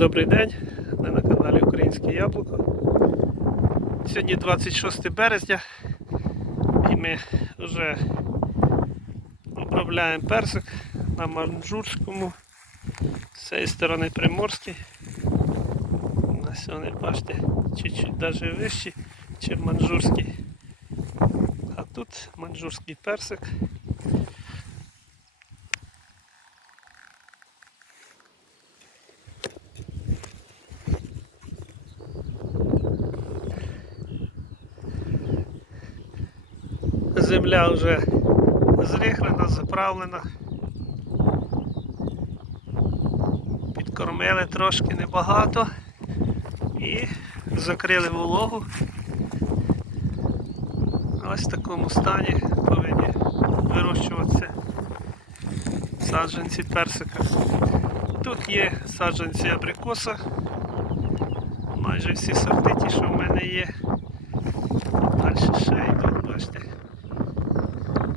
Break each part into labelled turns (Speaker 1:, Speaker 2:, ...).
Speaker 1: Добрий день, ви на каналі Українське Яблуко. Сьогодні 26 березня і ми вже обробляємо персик на Манжурському з цієї сторони Приморський. На сьогодні, бачите, чуть-чуть навіть вищий, ніж манжурський. А тут манжурський персик. Земля вже зрихлена, заправлена. Підкормили трошки небагато і закрили вологу. Ось в такому стані повинні вирощуватися саджанці персика. Тут є саджанці абрикоса. Майже всі сорти ті, що в мене є. Далі ще йдуть, бачите.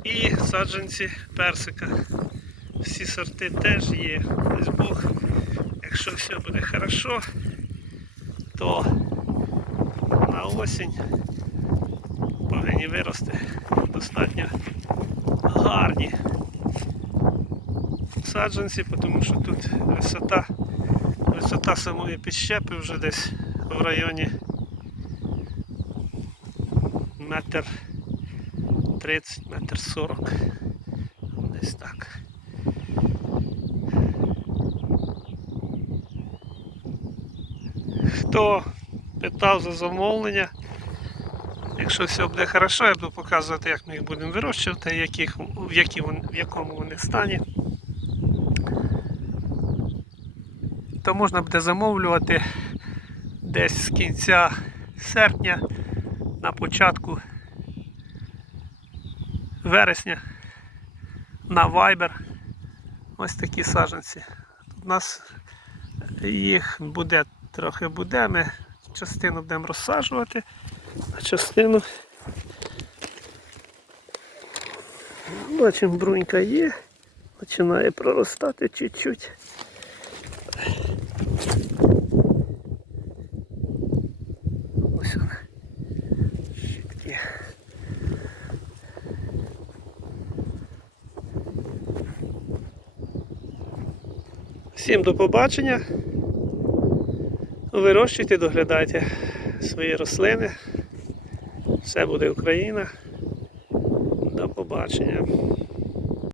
Speaker 1: І саджанці персика. Всі сорти теж є. Ось Бог, якщо все буде хорошо, то на осінь повинні вирости достатньо гарні саджанці, тому що тут висота, висота самої підщепи вже десь в районі метр 30, метр 40. Десь так. Хто питав за замовлення, якщо все буде хорошо, я буду показувати, як ми їх будемо вирощувати, яких, в, які в якому вони стані. То можна буде замовлювати десь з кінця серпня на початку вересня на Viber. Ось такі саджанці. У нас їх буде трохи буде. Ми частину будемо розсаджувати, а частину бачимо, брунька є, починає проростати чуть-чуть. Ось вона. Всім до побачення. Вирощуйте, доглядайте свої рослини. Все буде Україна. До побачення.